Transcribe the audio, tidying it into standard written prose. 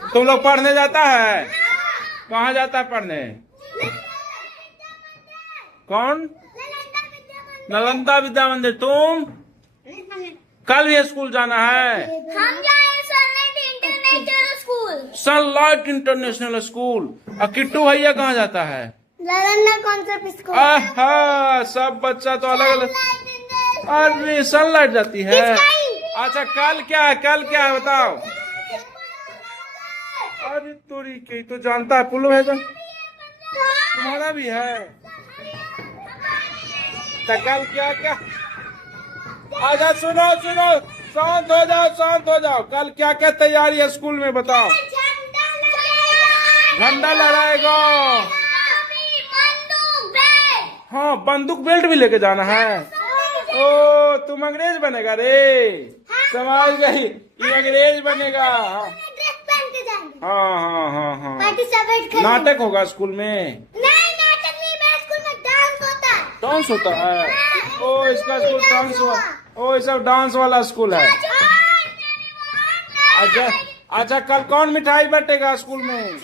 तुम लोग पढ़ने जाता है? कहाँ जाता है पढ़ने? कौन? नालंदा विद्या मंदिर। तुम कल भी स्कूल जाना है? हम जाए sunlight international school. Sunlight international school. और किट्टू भैया कहाँ जाता है? Nalanda concept school. आहा, सब बच्चा तो अलग अलग। अरे सनलाइट जाती है। अच्छा कल क्या है? कल क्या है बताओ? अरे तोरी के तो जानता है पुल्लू है तो तुम्हारा भी है। तो कल क्या क्या? अच्छा सुनो सुनो, शांत हो जाओ, शांत हो जाओ। कल क्या क्या तैयारी है स्कूल में बताओ? झंडा लहराएगा। हाँ बंदूक बेल्ट भी लेके जाना है। ओ तुम अंग्रेज बनेगा रे? समझ गई, ये अंग्रेज बनेगा। हाँ हाँ हाँ हाँ। नाटक होगा स्कूल में? नहीं नाटक नहीं, मेरे स्कूल में डांस होता है। डांस होता है? ओ इसका स्कूल डांस वाला, ओ ये सब डांस वाला स्कूल है। अच्छा अच्छा, कल कौन मिठाई बटेगा स्कूल में?